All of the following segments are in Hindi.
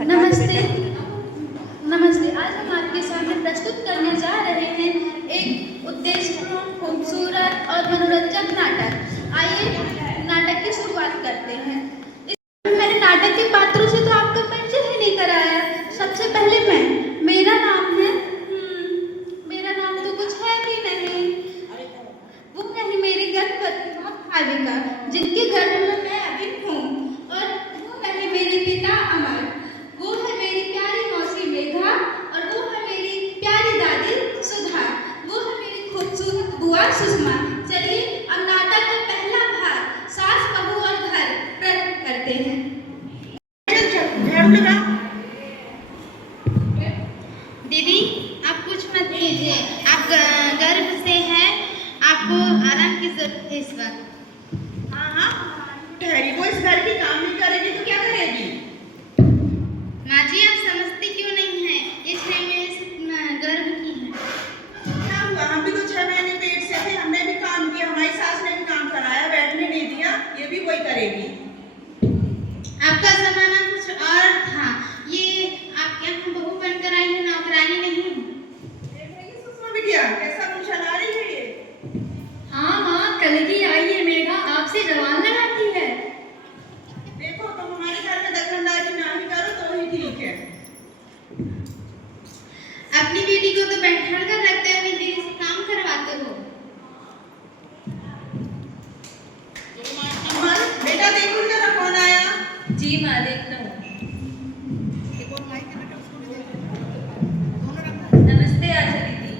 नमस्ते। नमस्ते। आज हम आपके सामने प्रस्तुत करने जा रहे हैं एक उद्देश्य, खूबसूरत और मनोरंजक नाटक। आइए नाटक की शुरुआत करते हैं। मैंने नाटक के पात्रों से तो आपका परिचय ही नहीं कराया। सबसे पहले मेरा नाम है मेरा नाम तो कुछ है भी नहीं। वो नहीं मेरी गर्भवती माँ भाविका, जिनके गर्भ में मैं अभी हूँ। और वो नहीं मेरे पिता अमर। वो है मेरी प्यारी मौसी मेघा। और वो है मेरी प्यारी दादी सुधा। वो है मेरी खूबसूरत बुआ सुषमा। चलिए अब नाटक का पहला भाग सास बहू और घर प्रारंभ करते हैं। दीदी आप कुछ मत कीजिए, आप गर्भ से हैं, आपको आराम की जरूरत है इस वक्त। हाँ ठहरी, वो इस घर की काम नहीं करेगी तो क्या करेगी? माँ जी आप समझती क्यों नहीं है, ये 6 महीने से गर्भ की है। क्या हुआ, हम भी तो 6 महीने पेट से थे, हमने भी काम किया, हमारी सास ने भी काम कराया, बैठने नहीं दिया, ये भी वही करेगी। आपका जमाना कुछ और था, ये आप यहाँ बहू बनकर आई है, नौकरानी नहीं। सुषमा बिटिया कैसा मुंह चला रही है ये? हाँ माँ, कल की आई है मेघा, आपसे जवान लगाती है। देखो तुम हमारे घर में दखलंदाजी ना ही करो तो ही ठीक है। अपनी बेटी को तो बैठा कर रखते हुए दीदी से काम करवाते हो। बेटा देखो जरा कौन आया। जी माँ, देखता हूँ। नमस्ते आशा दीदी।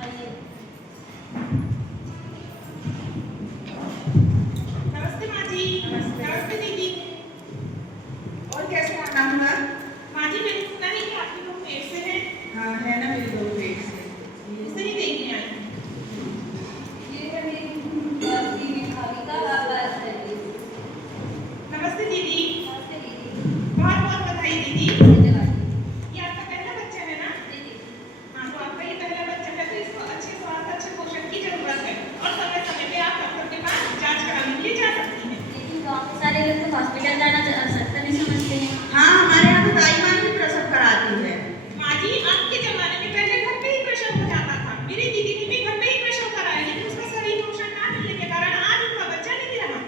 आइए। नमस्ते माँ जी। नमस्ते दीदी। और कैसे आना हुआ? माँ जी मैंने सुना है कि आपके लोग पेट से हैं। हाँ है ना, मेरी 2 पेट से। इसे नहीं देखने आई। ये है मेरी दीदी भाविका, आप बात करिए। नमस्ते दीदी। नमस्ते दीदी। बहुत बहुत बधाई दीदी। धन्यवाद। ये आपका पहला बच्चा है ना? दीदी हाँ तो आपका ये पहला बच्चा है तो इसको अच्छे स्वास्थ्य अच्छे पोषण की जरूरत है और समय समय पे आप डॉक्टर के पास जांच कराने के लिए जा सकती हैं। लेकिन गाँव में सारे लोग तो हॉस्पिटल जाना सस्ता नहीं समझते हैं। हाँ हमारे यहाँ तो दाई माँ ही प्रसव कराती है। माँ जी आपके जमाने में पहले घर पे ही प्रसव हो जाता था। मेरी दीदी ने भी घर पे ही प्रसव कराया, लेकिन उसका सही पोषण ना मिलने के कारण आज उनका बच्चा नहीं रहा।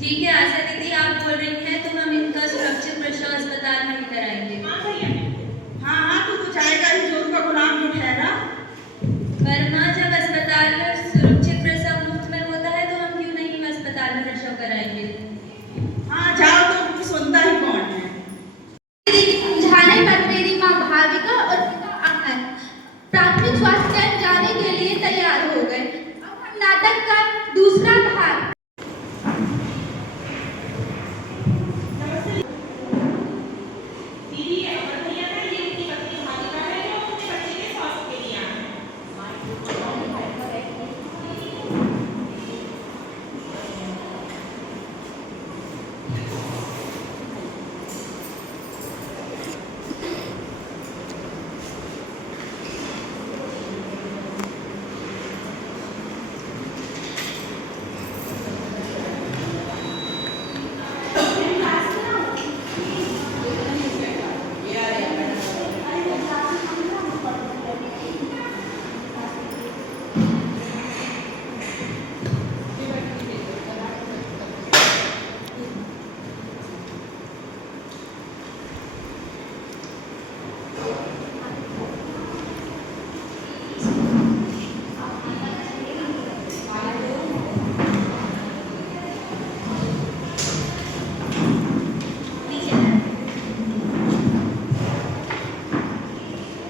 ठीक है आशा दीदी, आप बोल रही हैं तो हम इनका सुरक्षित प्रसव अस्पताल में ही कराएंगे। हाँ भैया। हाँ तू तो चाहेगा ही, जो उसका गुलाम जो ठहरा। पर माँ जब अस्पताल में सुरक्षित प्रसव मुफ्त में होता है तो हम क्यों नहीं अस्पताल में प्रसव कराएंगे। हाँ जाओ, तो सुनता ही कौन है। दीदी के समझाने पर मेरी माँ भाविका और पिता अमर प्राथमिक स्वास्थ्य केंद्र जाने के लिए तैयार हो गए। अब हम नाटक का दूसरा भाग। दीदी अमर भैया ना, ये उनकी पत्नी भाविका है जो अपने बच्चे के स्वास्थ्य के लिए आए हैं।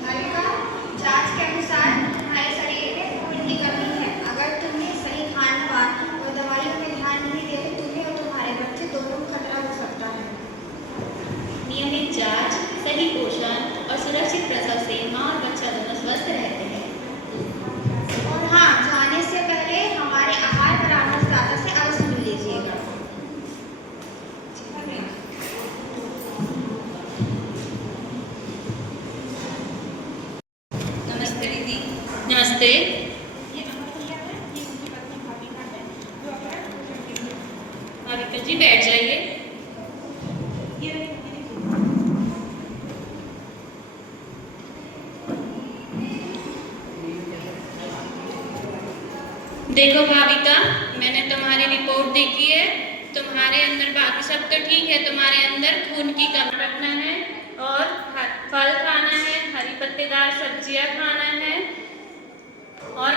भाविका, जांच के अनुसार तुम्हारे शरीर में खून की कमी है। अगर तुम्हें सही खान पान और दवाइयों में ध्यान नहीं दे तो तुम्हें और तुम्हारे बच्चे दोनों को खतरा हो सकता है। नियमित जांच, सही पोषण और सुरक्षित प्रसव से माँ और बच्चा दोनों स्वस्थ रहते हैं। और हाँ, जाने से पहले हमारे आहार परामर्शदाता से अवश्य मिल लीजिएगा। नमस्ते दीदी। नमस्ते। ये अमर भैया है, ये उनकी पत्नी भाविका है जो अपना पोषण के लिए। भाविका जी बैठ जाइए। देखो भाविका, मैंने तुम्हारी रिपोर्ट देखी है। तुम्हारे अंदर बाकी सब तो ठीक है, तुम्हारे अंदर खून की कमी रखना है और फल खाना है, हरी पत्तेदार सब्जियां खाना है और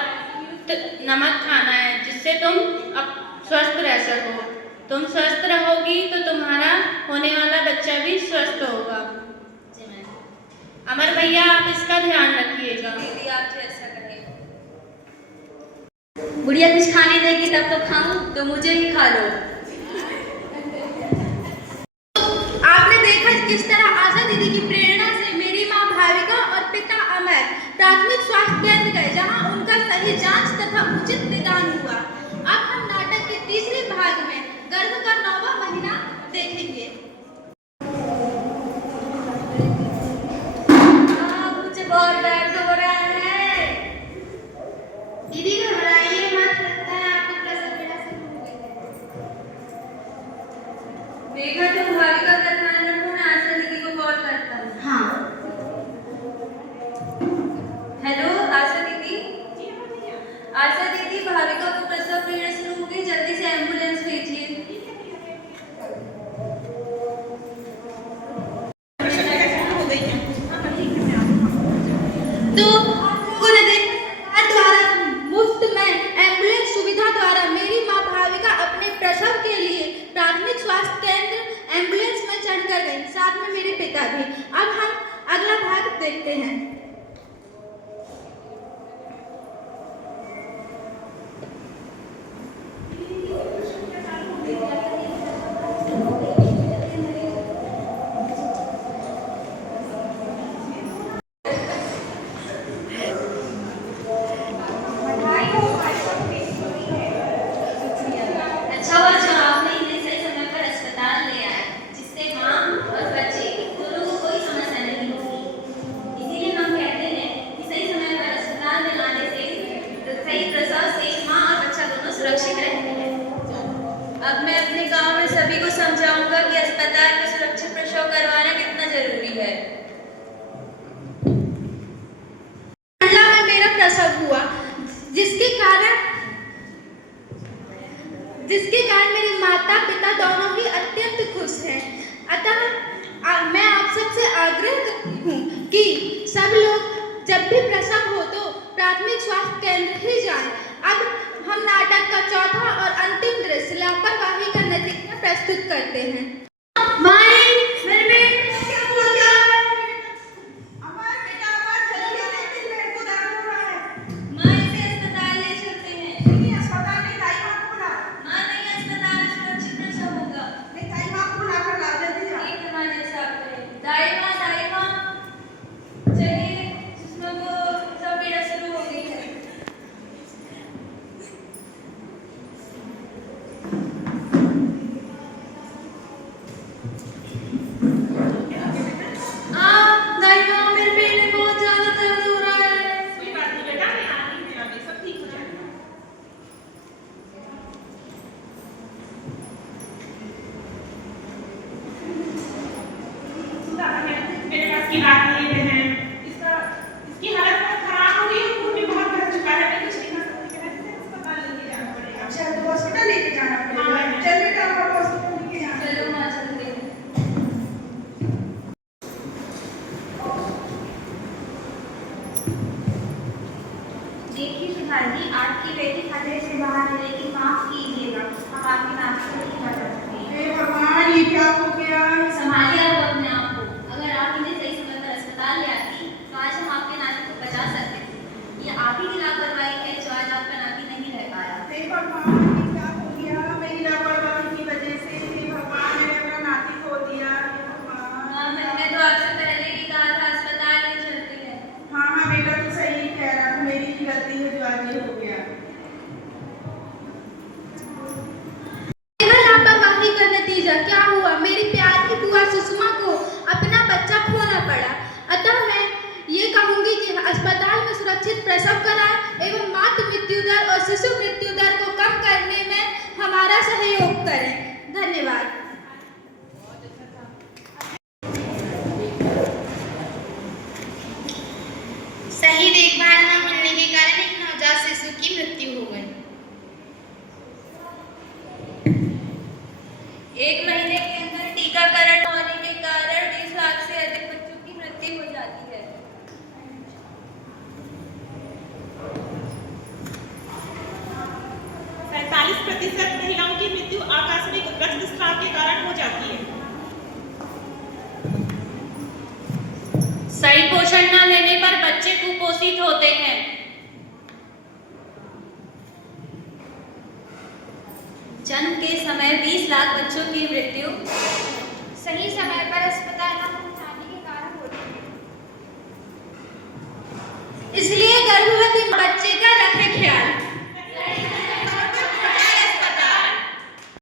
नमक खाना है, जिससे तुम अब स्वस्थ रह सको। तुम स्वस्थ रहोगी तो तुम्हारा होने वाला बच्चा भी स्वस्थ होगा। अमर भैया, आप इसका ध्यान रखिएगा। दीदी आप जैसा कहें। गुड़िया कुछ खाने देगी तब तो खाऊं, तो मुझे ही खा लो। आपने देखा किस तरह आशा दीदी की प्रेरणा से मेरी मां भाविका और पिता अमर प्राथमिक स्वास्थ्य केंद्र गए, जहां उनका सही जांच तथा उचित निदान हुआ। अब हम नाटक के तीसरे भाग में गर्भ का 9वां महीना देखेंगे। मुझे बहुत दर्द हो रहा है। दीदी घबराइए मत, लगता है आपको प्रसव पीड़ा शुरू हो गई है। देखा तुम भाविका का ध्यान रखो, मैं आशा दीदी को कॉल करता हूँ। हाँ, हेलो आशा दीदी। आशा दीदी, भाविका को प्रसव पीड़ा शुरू हो गई, जल्दी से एम्बुलेंस भेजिए। तो गुरुदेव सरकार द्वारा मुफ्त में एम्बुलेंस सुविधा द्वारा मेरी मां भाविका अपने प्रसव के लिए प्राथमिक स्वास्थ्य केंद्र एम्बुलेंस में चढ़कर गई, साथ में मेरे पिता भी। अब हम अगला भाग देखते हैं। अच्छा हुआ जो आपने इन्हें सही समय पर अस्पताल ले आए, जिससे माँ और बच्चे दोनों को कोई समस्या नहीं होगी। इसीलिए हम कहते हैं कि सही समय पर अस्पताल में लाने से सही प्रसव से माँ और बच्चा दोनों सुरक्षित रहते हैं। अब मैं अपने गांव में सभी को समझाऊंगा कि अस्पताल में सुरक्षित प्रसव करवाना कितना जरूरी है। मंडला में मेरा प्रसव हुआ, जिसके कारण मेरे माता पिता दोनों ही अत्यंत खुश हैं। अतः मैं आप सबसे आग्रह करती हूँ कि सब लोग जब भी प्रसव हो तो प्राथमिक स्वास्थ्य केंद्र ही जाएं। अब हम नाटक का चौथा और अंतिम दृश्य लापरवाही का नतीजा प्रस्तुत करते हैं। माई, मेरे पेट में क्या हुआ? क्या है? अमर बेटा, अमर जल्दी आ, तेरे पेट को दर्द हो रहा है। माँ, इसे अस्पताल ले चलते हैं। नहीं, अस्पताल नहीं, दाई माँ को बुला। माँ नहीं, अस्पताल में सुरक्षित प्रसव होगा। नहीं, दाई माँ को बुला कर ला, जल्दी जा। ठीक है माँ, जैसा आप कहें। दाई माँ, चलिए, सुषमा को प्रसव पीड़ा शुरू हो गई है। दाई माँ, मेरे पेट में बहुत ज्यादा दर्द हो रहा है। कोई बात नहीं बेटा, मैं आ रही हूँ, अभी सब ठीक हो जाएगा। मेरे पास की बात नहीं है। इसकी हालत बहुत खराब हो गई है, खून भी बहुत भर चुका है। मैं कुछ नहीं कर सकती, मैं अस्पताल लेके जाना पड़ेगा। अच्छा, तो हॉस्पिटल लेके जाना पड़ेगा। हाँ। चल बेटा, अमर हॉस्पिटल लेके जाना। चलो माँ, चलते हैं। देखिए सुधार जी, आपकी बेटी खतरे से बाहर है, लेकिन माफ कीजिएगा, हम आपकी नाश्ते नहीं कर सकते। हे भगवान, ये क्या हो गया? संभालिए आप अपने आप को। अगर आप इन्हें सही समय पर अस्पताल ले आती तो आज हम आपके नाती को बचा सकते थे। ये आप ही की लापरवाही है जो आज आपका नाती नहीं रह पाया। हे भगवान, ये क्या हो गया? मेरी लापरवाही की वजह से हे भगवान, मैंने अपना नाती खो दिया। हे भगवान। माँ, मैंने तो आपसे पहले ही कहा था अस्पताल ले चलते हैं। हाँ हाँ बेटा, तू सही कह रहा है, मेरी ही गलती है जो आज ये हो गया। लापरवाही का नतीजा क्या हुआ? मेरी प्यारी बुआ सुषमा को अपना बच्चा खोना पड़ा। अतः मैं ये कहूंगी कि अस्पताल में सुरक्षित प्रसव कराएं एवं मातृ मृत्यु दर और शिशु मृत्यु दर को कम करने में हमारा सहयोग करें। धन्यवाद। सही देखभाल न मिलने के कारण एक नवजात शिशु की मृत्यु हो गई। 1 महीने के अंदर टीकाकरण होने के कारण 20 लाख से अधिक बच्चों की मृत्यु हो जाती है। 47% महिलाओं की मृत्यु आकस्मिक रक्तस्राव के कारण हो जाती है। सही पोषण न लेने पर बच्चे कुपोषित होते हैं। जन्म के समय 20 लाख बच्चों की मृत्यु सही समय पर अस्पताल न पहुंचाने के कारण होती है। इसलिए